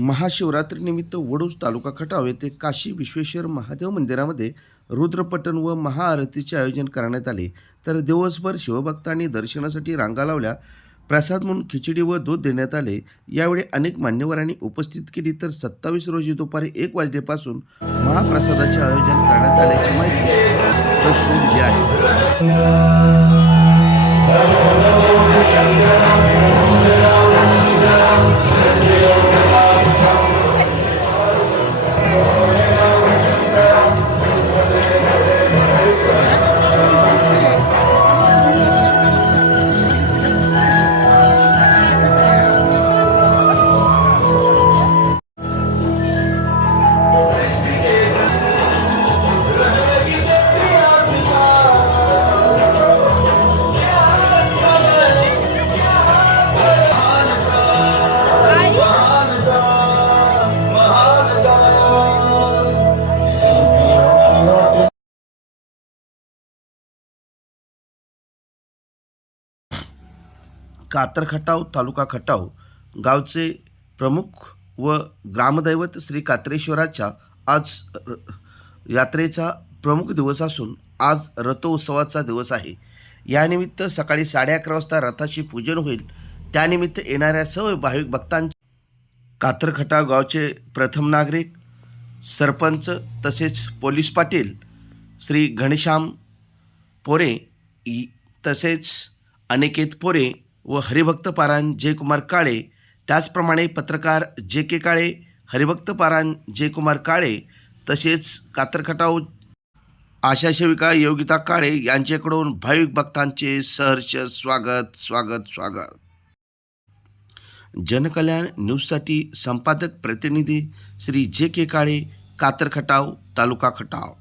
महाशिवरात्रीनिमित्त वडूज तालुका खटाव येथे काशी विश्वेश्वर महादेव मंदिरामध्ये रुद्रपटन व महाआरतीचे आयोजन करण्यात आले. तर दिवसभर शिवभक्तांनी दर्शनासाठी रांगा लावल्या. प्रसाद म्हणून खिचडी व दूध देण्यात आले. यावेळी अनेक मान्यवरांनी उपस्थित केली. तर सत्तावीस रोजी दुपारी एक वाजल्यापासून महाप्रसादाचे आयोजन करण्यात आल्याची माहिती ट्रस्टने दिली आहे. कातर खटाव तालुका खटाव गावचे प्रमुख व ग्रामदैवत श्री कात्रेश्वराच्या आज यात्रेचा प्रमुख दिवस असून आज रथोत्सवाचा दिवस आहे. यानिमित्त सकाळी साडे अकरा वाजता रथाची पूजन होईल. त्यानिमित्त येणाऱ्या सर्व भाविक भक्तांचे कातरखटाव गावचे प्रथम नागरिक सरपंच तसेच पोलीस पाटील श्री घनश्याम पोरे तसेच अनिकेत पोरे व हरिभक्त पारायण जयकुमार काळे. त्याचप्रमाणे पत्रकार जे के काळे हरिभक्त पारायण जयकुमार काळे तसेच कातरखटाव आशा सेविका योगिता काळे यांच्याकडून भाविक भक्तांचे सहर्ष स्वागत स्वागत स्वागत. जनकल्याण न्यूजसाठी संपादक प्रतिनिधी श्री जे के काळे कातरखटाव तालुका खटाव.